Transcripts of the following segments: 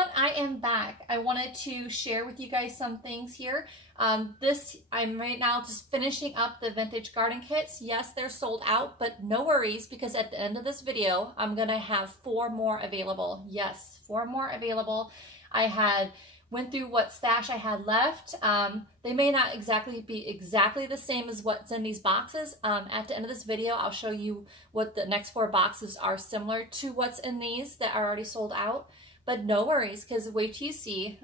everyone, I am back. I wanted to share with you guys some things here. I'm right now just finishing up the vintage garden kits. Yes, they're sold out, but no worries, because at the end of this video, I'm gonna have 4 more available. Yes, 4 more available. I went through what stash I had left. They may not be exactly the same as what's in these boxes. At the end of this video, I'll show you what the next 4 boxes are similar to what's in these that are already sold out. But no worries, because wait till you see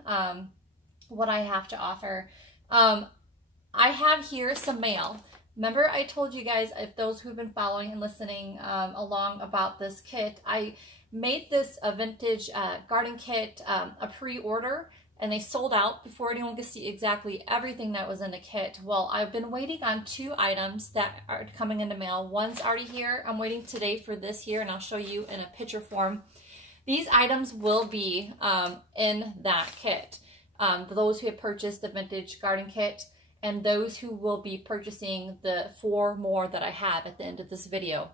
what I have to offer. I have here some mail. Remember I told you guys, if those who've been following and listening along about this kit, I made this a vintage garden kit, a pre-order, and they sold out before anyone could see exactly everything that was in the kit. Well, I've been waiting on 2 items that are coming in the mail. One's already here. I'm waiting today for this here, and I'll show you in a picture form. These items will be in that kit. Those who have purchased the vintage garden kit, and those who will be purchasing the 4 more that I have at the end of this video.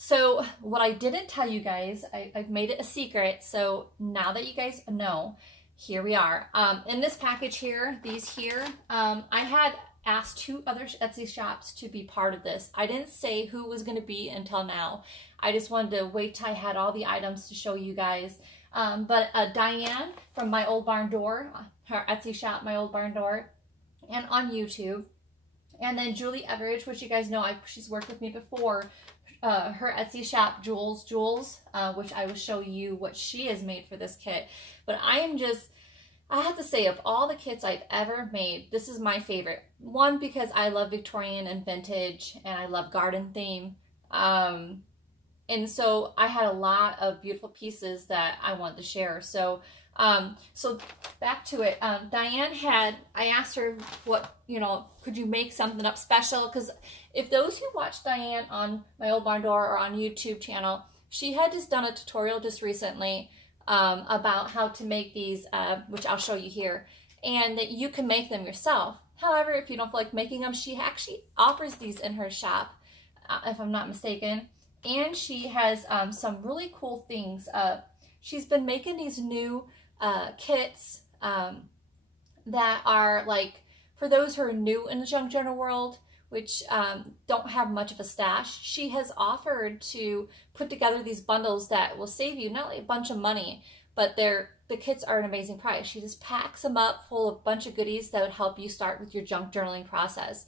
So what I didn't tell you guys, I've made it a secret, so now that you guys know, here we are. In this package here, these here, I had asked 2 other Etsy shops to be part of this. I didn't say who was going to be until now. I just wanted to wait till I had all the items to show you guys. But Diane from My Old Barn Door, her Etsy shop, My Old Barn Door, and on YouTube. And then Julie Everidge, which you guys know, she's worked with me before. Her Etsy shop, Jules, which I will show you what she has made for this kit. But I have to say, of all the kits I've ever made, this is my favorite. One, because I love Victorian and vintage, and I love garden theme. And so I had a lot of beautiful pieces that I wanted to share. So so back to it. Diane I asked her what, could you make something up special? Because if those who watch Diane on My Old Barn Door or on YouTube channel, she had just done a tutorial just recently about how to make these, which I'll show you here, and that you can make them yourself. However, if you don't feel like making them, she actually offers these in her shop, if I'm not mistaken. And she has some really cool things. She's been making these new kits that are like, for those who are new in the junk journal world, which don't have much of a stash, she has offered to put together these bundles that will save you not only a bunch of money, but the kits are an amazing price. She just packs them up full of a bunch of goodies that would help you start with your junk journaling process.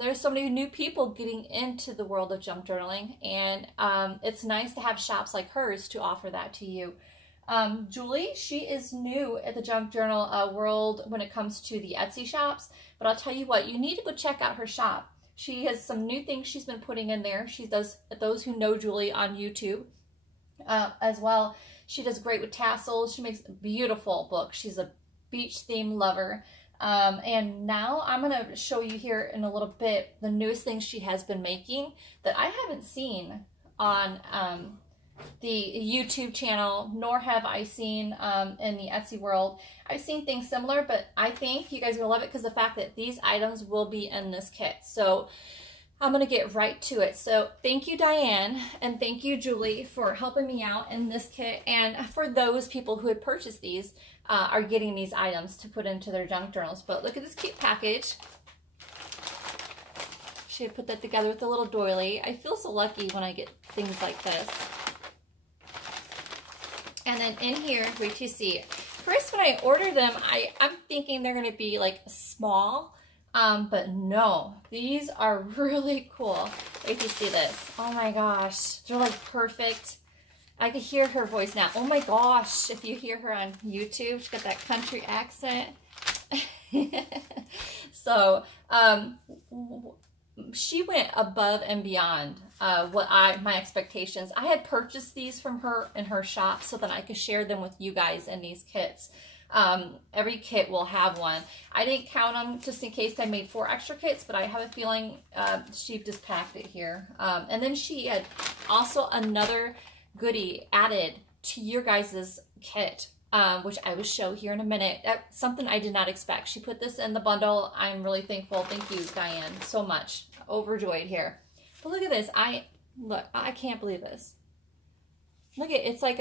There's so many new people getting into the world of junk journaling, and it's nice to have shops like hers to offer that to you. Julie, she is new at the junk journal world when it comes to the Etsy shops, but I'll tell you what, you need to go check out her shop. She has some new things she's been putting in there. She does, those who know Julie on YouTube as well, she does great with tassels. She makes beautiful books. She's a beach theme lover. And now I'm going to show you here in a little bit the newest things she has been making that I haven't seen on the YouTube channel, nor have I seen in the Etsy world. I've seen things similar, but I think you guys will love it because the fact that these items will be in this kit. So I'm going to get right to it. So thank you, Diane, and thank you, Julie, for helping me out in this kit. And for those people who had purchased these, are getting these items to put into their junk journals. But look at this cute package. She had put that together with a little doily. I feel so lucky when I get things like this. And then in here, wait till you see it. First, when I ordered them, I'm thinking they're going to be like small, but no, these are really cool. Wait till you see this. Oh my gosh, they're like perfect. I could hear her voice now. Oh my gosh, if you hear her on YouTube, she's got that country accent. So, she went above and beyond my expectations. I had purchased these from her in her shop so that I could share them with you guys in these kits. Every kit will have one. I didn't count them just in case I made 4 extra kits, but I have a feeling she just packed it here. And then she had also another goodie added to your guys' kit, which I will show here in a minute. That's something I did not expect. She put this in the bundle. I'm really thankful. Thank you, Diane, so much. Overjoyed here. But look at this. I can't believe this. Look at it's like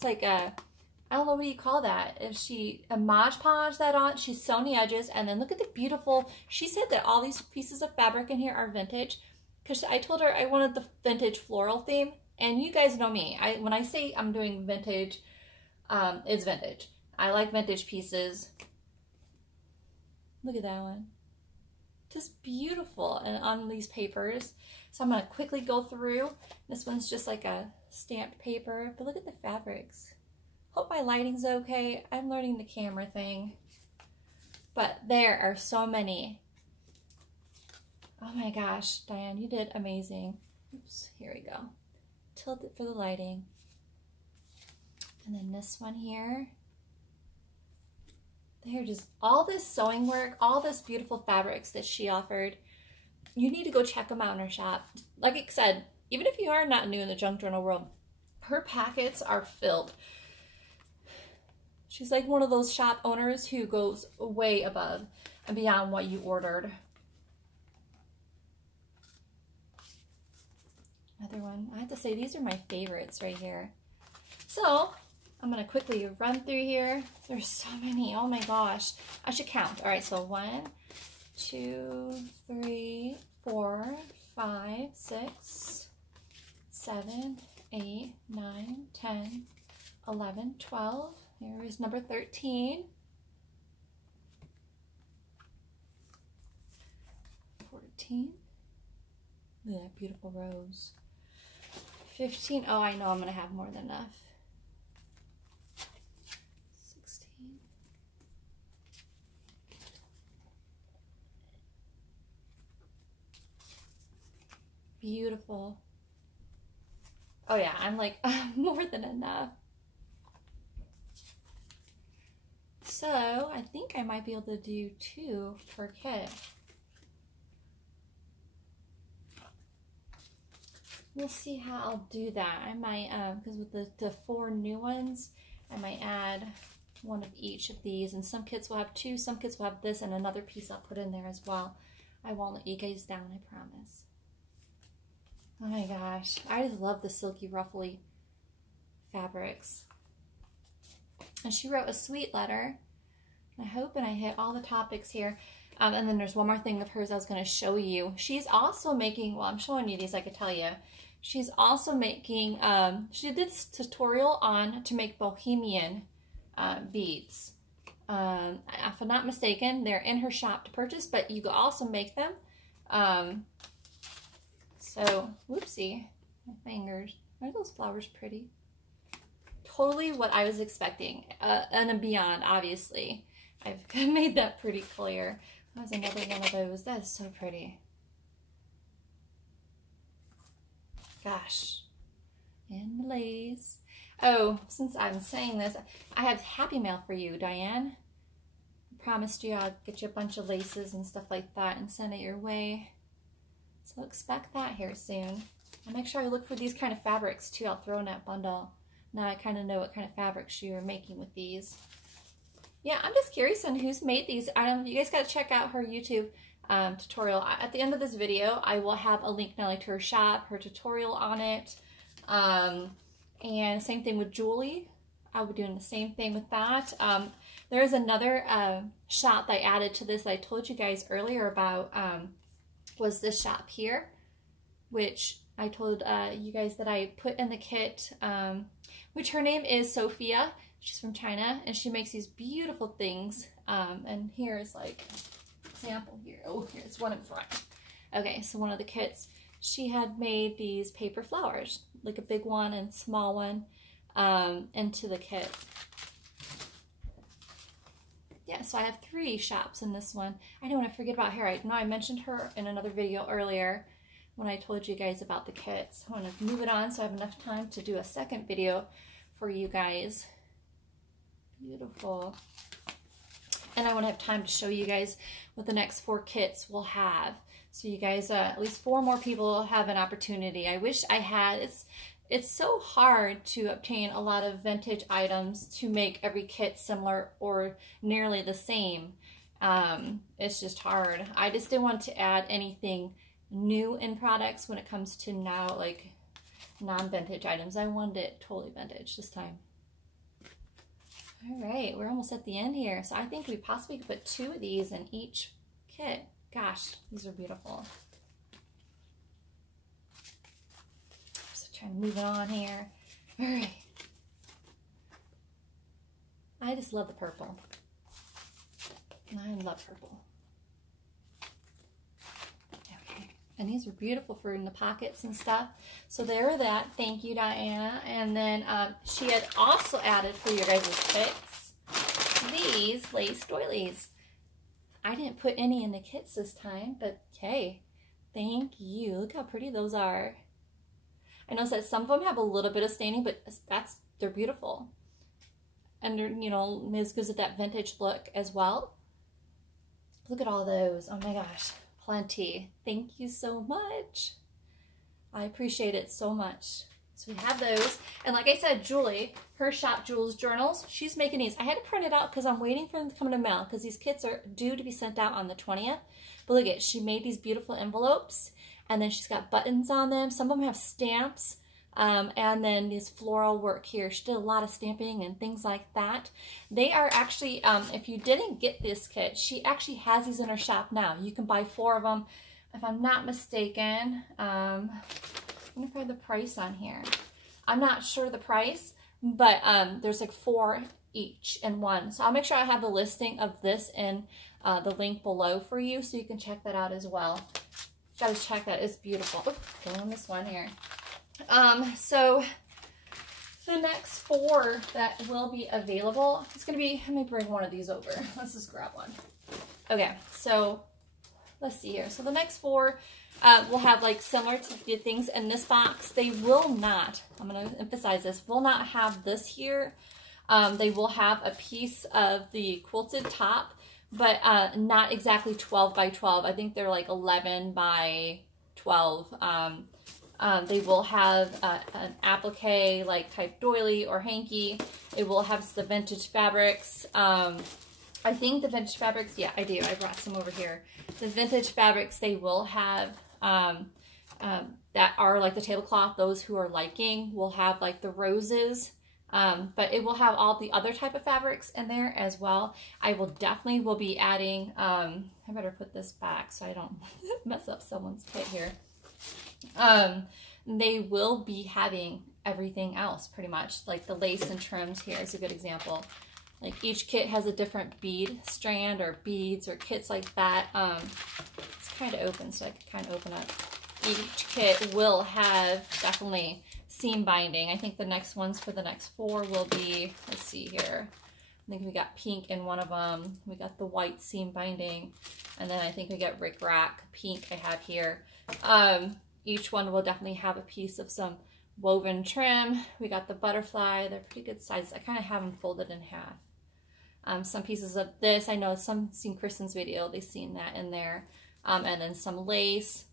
It's like a, I don't know what you call that. If she a Mod Podge that on, she's sewn the edges, and then look at the beautiful, she said that all these pieces of fabric in here are vintage, because I told her I wanted the vintage floral theme, and you guys know me. When I say I'm doing vintage, it's vintage. I like vintage pieces. Look at that one. Just beautiful, and on these papers. So I'm gonna quickly go through. This one's just like a stamped paper, but look at the fabrics. Hope my lighting's okay. I'm learning the camera thing. But there are so many. Oh my gosh, Diane, you did amazing. Oops, here we go. Tilt it for the lighting. And then this one here. They're just, all this sewing work, all this beautiful fabrics that she offered. You need to go check them out in her shop. Like I said, even if you are not new in the junk journal world, her packets are filled. She's like one of those shop owners who goes way above and beyond what you ordered. Another one. I have to say, these are my favorites right here. So, I'm going to quickly run through here. There's so many. Oh my gosh. I should count. All right, so 1, 2, 3, 4, 5, 6, 7, 8, 9, 10, 11, 12. Here is number 13. 14. Look at that beautiful rose. 15. Oh, I know I'm going to have more than enough. 16. Beautiful. Oh yeah, I'm like more than enough. So I think I might be able to do 2 per kit. We'll see how I'll do that. I might, because with the 4 new ones, I might add 1 of each of these. And some kits will have 2, some kits will have this, and another piece I'll put in there as well. I won't let you guys down, I promise. Oh my gosh, I just love the silky ruffly fabrics. And she wrote a sweet letter. I hope and I hit all the topics here. And then there's one more thing of hers I was going to show you. She's also making, well, I'm showing you these, I could tell you. She's also making, she did this tutorial on to make bohemian beads. If I'm not mistaken, they're in her shop to purchase, but you can also make them. So, whoopsie, my fingers. Aren't those flowers pretty? Totally what I was expecting, and beyond, obviously. I've made that pretty clear. That was another one of those. That is so pretty. Gosh. And the lace. Oh, since I'm saying this, I have happy mail for you, Diane. I promised you I'd get you a bunch of laces and stuff like that and send it your way. So expect that here soon. I'll make sure I look for these kind of fabrics too. I'll throw in that bundle. Now I kind of know what kind of fabrics you are making with these. Yeah, I'm just curious on who's made these. You guys got to check out her YouTube tutorial. At the end of this video, I will have a link not only to her shop, her tutorial on it, and same thing with Julie. I'll be doing the same thing with that. There's another shop that I added to this that I told you guys earlier about, was this shop here, which I told you guys that I put in the kit, which her name is Sophia. She's from China, and she makes these beautiful things. And here's like example here. Oh, here's one in front. Okay, so one of the kits, she had made these paper flowers, like a big one and small one, into the kit. Yeah, so I have 3 shops in this one. I don't want to forget about her. I know I mentioned her in another video earlier when I told you guys about the kits. I want to move it on so I have enough time to do a second video for you guys. Beautiful. And I want to have time to show you guys what the next 4 kits will have. So you guys, at least 4 more people have an opportunity. I wish I had. It's so hard to obtain a lot of vintage items to make every kit similar or nearly the same. It's just hard. I just didn't want to add anything new in products when it comes to now, like non-vintage items. I wanted it totally vintage this time. All right, we're almost at the end here. So I think we possibly could put 2 of these in each kit. Gosh, these are beautiful. Just trying to move it on here. All right. I just love the purple. I love purple. Okay, and these are beautiful for in the pockets and stuff. So there are that. Thank you, Diana. And then she had also added for your guys' kits these lace doilies. I didn't put any in the kits this time, but hey, thank you. Look how pretty those are. I know that some of them have a little bit of staining, but they're beautiful. And they're, you know, Ms. gives it that vintage look as well. Look at all those. Oh my gosh, plenty. Thank you so much. I appreciate it so much. So we have those. And like I said, Julie, her shop, Jules Journals, she's making these. I had to print it out because I'm waiting for them to come in the mail because these kits are due to be sent out on the 20th. But look at it, she made these beautiful envelopes and then she's got buttons on them. Some of them have stamps. And then this floral work here. She did a lot of stamping and things like that. They are actually, if you didn't get this kit, she actually has these in her shop now. You can buy 4 of them, if I'm not mistaken. I wonder if I have the price on here. I'm not sure the price, but there's like 4 each in one. So I'll make sure I have the listing of this in the link below for you so you can check that out as well. Guys, check that. It's beautiful. Oops, go on this one here. So the next 4 that will be available, it's going to be, let me bring one of these over. Let's just grab one. Okay, so let's see here. So the next 4 will have like similar to the things in this box. They will not, I'm going to emphasize this, will not have this here. They will have a piece of the quilted top, but not exactly 12 by 12. I think they're like 11 by 12. They will have an applique like type doily or hanky. It will have the vintage fabrics. I think the vintage fabrics, yeah, I do. I brought some over here. The vintage fabrics they will have that are like the tablecloth. Those who are liking will have like the roses. But it will have all the other type of fabrics in there as well. I will definitely be adding, I better put this back so I don't mess up someone's kit here. They will be having everything else pretty much, like the lace and trims here is a good example. Like each kit has a different bead strand or beads or kits like that. It's kind of open, so I can kind of open up. Each kit will have definitely seam binding. I think the next ones for the next 4 will be, let's see here. I think we got pink in one of them. We got the white seam binding. And then I think we got Rick Rack pink I have here. Each one will definitely have a piece of some woven trim. We got the butterfly. They're pretty good size. I kind of have them folded in half. Some pieces of this. I know some seen Kristen's video. They've seen that in there. And then some lace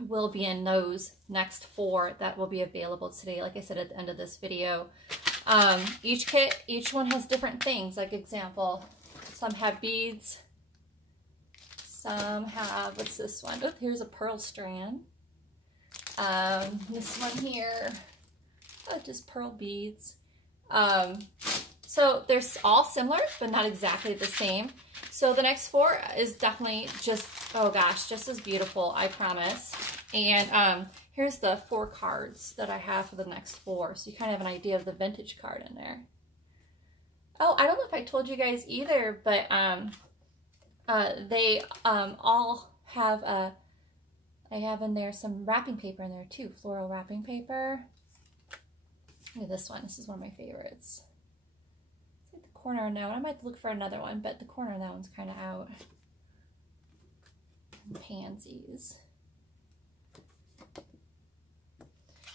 will be in those next 4 that will be available today. Like I said at the end of this video. Each kit, each one has different things. Like example, some have beads. Some have, what's this one? Oh, here's a pearl strand. This one here, oh, just pearl beads. So they're all similar, but not exactly the same. So the next 4 is definitely just, oh gosh, just as beautiful, I promise. And here's the 4 cards that I have for the next 4. So you kind of have an idea of the vintage card in there. Oh, I don't know if I told you guys either, but they all have I have in there some wrapping paper in there too, floral wrapping paper. Look at this one. This is one of my favorites. It's like the corner on that one. I might look for another one, but the corner on that one's kind of out. And pansies.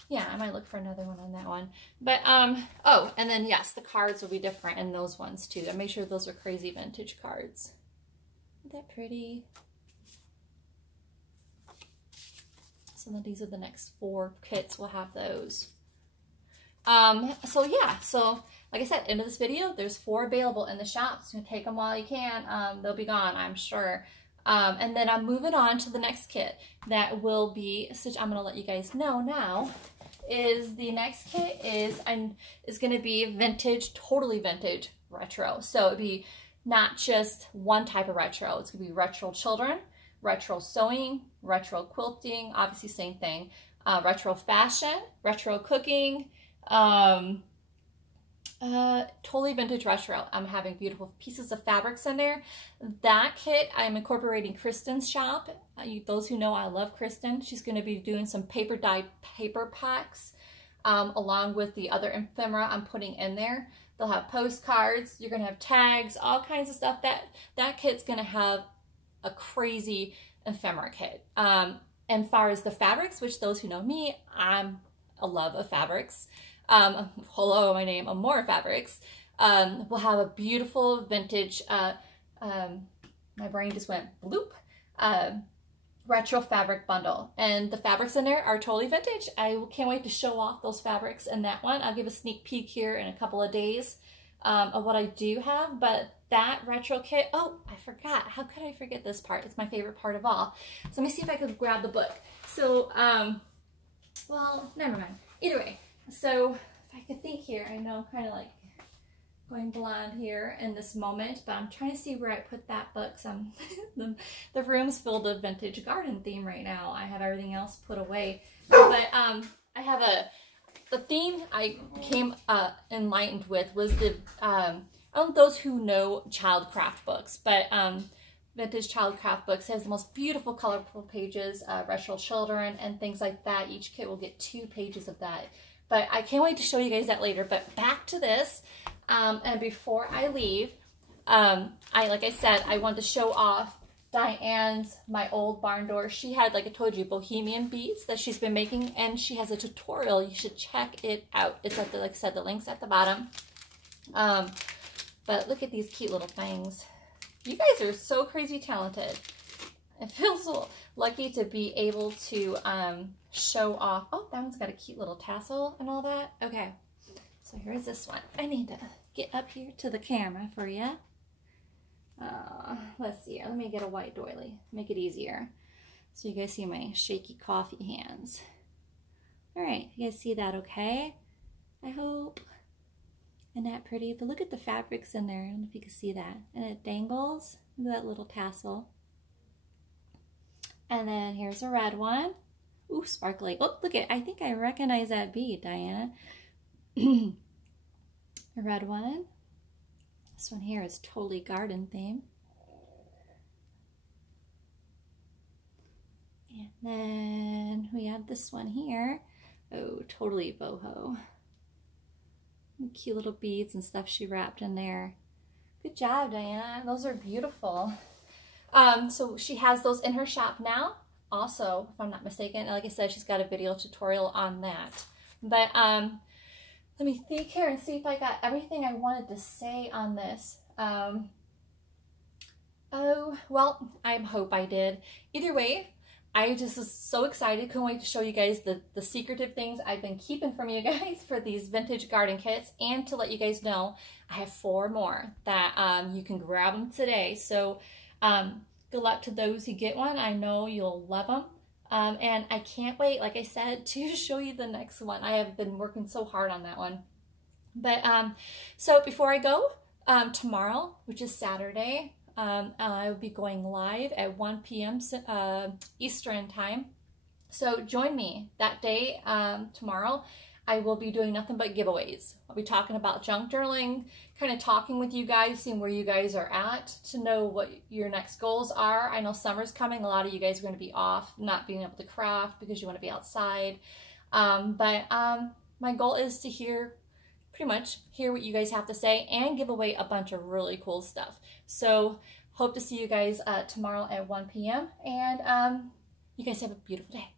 Yeah, I might look for another one on that one. But, oh, and then yes, the cards will be different in those ones too. I make sure those are crazy vintage cards. Isn't that pretty? So then these are the next 4 kits. We'll have those. So yeah, so like I said, end of this video, there's 4 available in the shop. So take them while you can. They'll be gone, I'm sure. And then I'm moving on to the next kit that will be, so I'm going to let you guys know now, is the next kit is going to be vintage, totally vintage retro. So it'd be not just one type of retro. It's gonna be retro children, retro sewing, retro quilting, obviously same thing, retro fashion, retro cooking, totally vintage retro. I'm having beautiful pieces of fabrics in there. That kit, I'm incorporating Kristen's shop. Those who know, I love Kristen. She's going to be doing some paper dyed paper packs along with the other ephemera I'm putting in there. They'll have postcards. You're going to have tags, all kinds of stuff. That kit's going to have a crazy ephemera kit. And far as the fabrics, which those who know me, I'm a love of fabrics. Hello, my name, Amore Fabrics. We'll have a beautiful vintage, my brain just went bloop, retro fabric bundle. And the fabrics in there are totally vintage. I can't wait to show off those fabrics in that one. I'll give a sneak peek here in a couple of days of what I do have. But that retro kit, oh, I forgot. How could I forget this part? It's my favorite part of all. So let me see if I could grab the book. So, well, never mind. Either way. So if I could think here, I know I'm kind of like going blonde here in this moment, but I'm trying to see where I put that book. The room's filled with vintage garden theme right now. I have everything else put away, but I have the theme I became enlightened with was the those who know childcraft books, but vintage childcraft books has the most beautiful colorful pages, retro children and things like that. Each kit will get 2 pages of that. But I can't wait to show you guys that later. But back to this, and before I leave, like I said, I want to show off Diane's, my old barn door. She had, like I told you, bohemian beads that she's been making, and she has a tutorial. You should check it out. It's at the, like I said, the link's at the bottom. But look at these cute little things. You guys are so crazy talented. I feel so lucky to be able to show off. Oh, that one's got a cute little tassel and all that. Okay, so here's this one. I need to get up here to the camera for you. Let's see here. Let me get a white doily. Make it easier. So you guys see my shaky coffee hands. All right, you guys see that okay? I hope. Isn't that pretty? But look at the fabrics in there. I don't know if you can see that. And it dangles. Look at that little tassel. And then here's a red one. Ooh, sparkly. Oh, look at, I think I recognize that bead, Diana. A red one. This one here is totally garden theme. And then we have this one here. Oh, totally boho. Cute little beads and stuff she wrapped in there. Good job, Diana. Those are beautiful. So she has those in her shop now. Also, if I'm not mistaken, like I said, she's got a video tutorial on that. But let me think here and see if I got everything I wanted to say on this. Oh, well, I hope I did. Either way, I just was so excited. Couldn't wait to show you guys the secretive things I've been keeping from you guys for these vintage garden kits, and to let you guys know I have 4 more that you can grab them today. So good luck to those who get one. I know you'll love them. And I can't wait, like I said, to show you the next one. I have been working so hard on that one. But so before I go, tomorrow, which is Saturday, I will be going live at 1 p.m. Eastern time. So join me that day. Tomorrow I will be doing nothing but giveaways. I'll be talking about junk journaling, kind of talking with you guys, seeing where you guys are at, to know what your next goals are. I know summer's coming. A lot of you guys are going to be off, not being able to craft because you want to be outside. But my goal is to pretty much hear what you guys have to say and give away a bunch of really cool stuff. So hope to see you guys tomorrow at 1 p.m. And you guys have a beautiful day.